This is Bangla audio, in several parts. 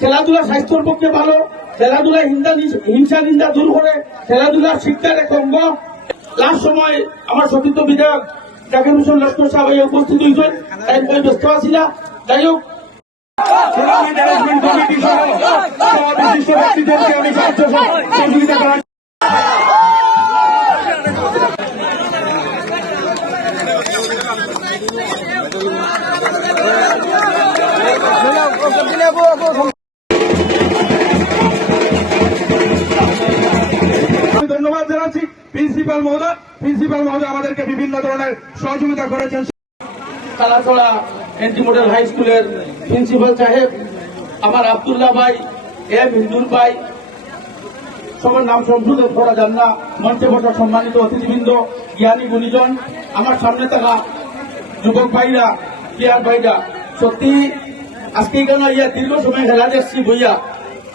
খেলাধুলা স্বাস্থ্যের পক্ষে ভালো খেলাধুলা হিংসা হিংসা নিন্দা দূর করে, খেলাধুলার শিক্ষার এক অঙ্গ লাস্ট সময় আমার সতীর্থ বিধায়ক জাকির হোসেন লস্কর সাহেব এই উপস্থিত হয়েছেন, তাই মই ব্যস্ত আছিলা যাই হোক আমি করার আমি ধন্যবাদ জানাচ্ছি প্রিন্সিপাল মহোদয়। প্রিন্সিপাল মহোদয় আমাদেরকে বিভিন্ন ধরনের সহযোগিতা করেছেন। কালাতলা এন্টি মডেল হাই স্কুলের প্রিন্সিপাল সাহেব, আমার আবদুল্লাহ ভাই, এম হিন্দুর ভাই, সবার নাম সংশোধন করা যান না, মঞ্চে বসা সম্মানিত অতিথিবৃন্দ, জ্ঞানী গুণীজন, আমার সামনে থাকা যুবক ভাইরা প্লেয়ার ভাইরা, সত্যি আজকে কেন ইয়া দীর্ঘ সময় খেলা দেখছি বইয়া।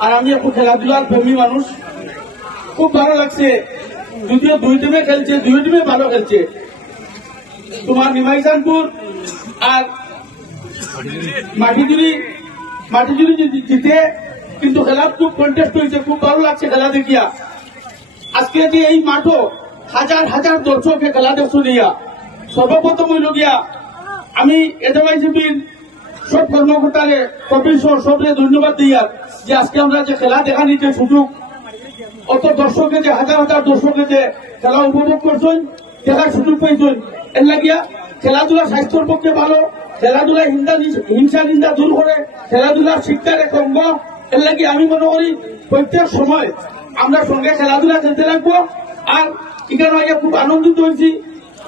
আর আমি একটু খেলাধুলার প্রেমী মানুষ। খুব ভালো লাগছে। যদিও দুই টিমে খেলছে, দুই টিমে ভালো খেলছে। তোমার নিমাইজানপুর আর মাটিজুরি মাটিজুরি জিতে, কিন্তু খেলা খুব কন্টেস্ট হয়েছে। খুব ভালো লাগছে খেলা দেখিয়া। আজকে যে এই মাঠও হাজার হাজার দর্শককে খেলা দেখছ নিয়া সর্বপ্রথম হইল গিয়া, আমি এডাবাইজিপির সব কর্মকর্তারে কপিল সহ সবরে ধন্যবাদ দিয়া যে আজকে আমরা যে খেলা দেখা নিতে সুযোগ, অত দর্শকে যে, হাজার হাজার দর্শকে যে খেলা উপভোগ করছেন, দেখার সুযোগ পাইছেন, এর লাগিয়া খেলাধুলা স্বাস্থ্যের পক্ষে ভালো খেলাধুলা হিংসা হিংসা নিন্দা দূর করে, খেলাধুলার শিক্ষার অঙ্গ এর লাগি আমি মনে করি প্রত্যেক সময় আমরা সঙ্গে খেলাধুলা খেলতে লাগবো। আর এখানে খুব আনন্দিত হয়েছি।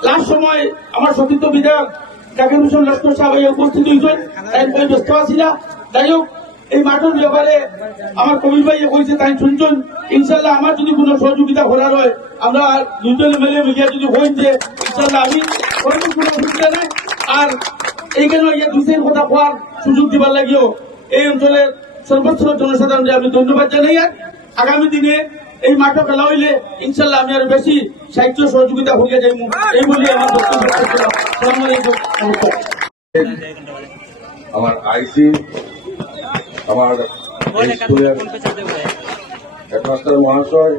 লাস্ট সময় আমার সতীর্থ বিধায়ক জাকির হোসেন লস্কর সাহেব উপস্থিত হয়েছেন? তাই মই ব্যস্ত আছিলা যাই হোক, এই মাঠের ব্যাপারে আমার কবির ভাই কইছে, তাই শুনছেন, ইনশাল্লাহ আমার যদি কোনো সহযোগিতা করার হয়, আমরা দুজনে মিলে মিলিয়ে যদি হই যে, ইনশাল্লাহ আমি কোনো কোনো অসুবিধা নাই। আর এইখানে ইয়ে দুসের কথা কোয়ার সুযোগ দিবার লাগিও? এই অঞ্চলের সর্বত্র জনসাধারণকে আমি ধন্যবাদ জানাই আগামী দিনে এই মাঠে খেলা হইলে, ইনশাল্লাহ আমি আরও বেশি সাহিত্য সহযোগিতা হইয়া যাইব। এই বলে আমার আমার আইসি আমার স্কুলের হেডমাস্টার মহাশয়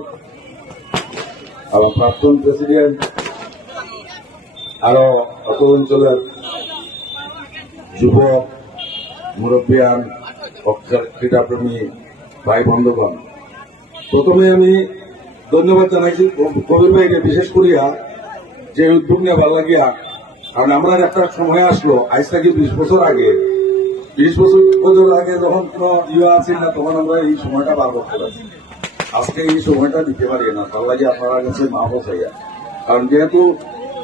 আমার প্রাক্তন প্রেসিডেন্ট আরও অত অঞ্চলের যুবক মুরব্বিয়ান ক্রীড়াপ্রেমী ভাই বন্ধুগণ প্রথমে আমি ধন্যবাদ জানাইছি। কবির ভাইকে বিশেষ করিয়া যে উদ্যোগ নিয়ে ভালো লাগিয়া, কারণ আমরা একটা সময় আসলো, আজ থেকে বিশ বছর আগে। বিশ বছর বছর আগে যখন কোনো ইয়ে আছেন না, তখন আমরা এই সময়টা বার করতে পারছি আজকে এই সময়টা দিতে পারি না। তার লাগে আপনারা কাছে মা বসাইয়া। কারণ যেহেতু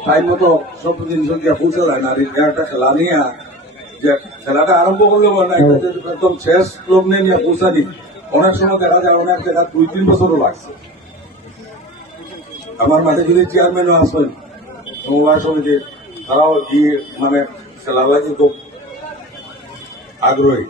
টাইম মতো সব জিনিস পৌঁছে যায় না একটা খেলা নিয়ে যে খেলাটা আরম্ভ করল মানে একদম শেষ লগ্নে নিয়ে পৌঁছানি অনেক সময় দেখা যায়, অনেক জায়গা দুই, তিন বছরও লাগছে। আমার মাঝে যদি চেয়ারম্যানও আসবেন সমবায় সমিতির তারাও এই মানে খেলার লাগে খুব আগ্রহী।